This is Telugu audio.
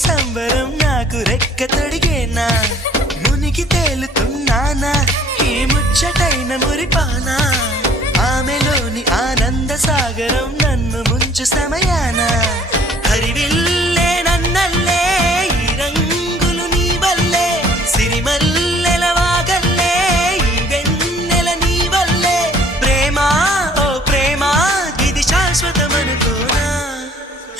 సంబరం నాకు రెక్క తొడిగేనా మునిగి తేలుతున్నానా ఈ ముచ్చటైన మురిపానా ఆమెలోని ఆనంద సాగరం నన్ను ముంచు సమయానా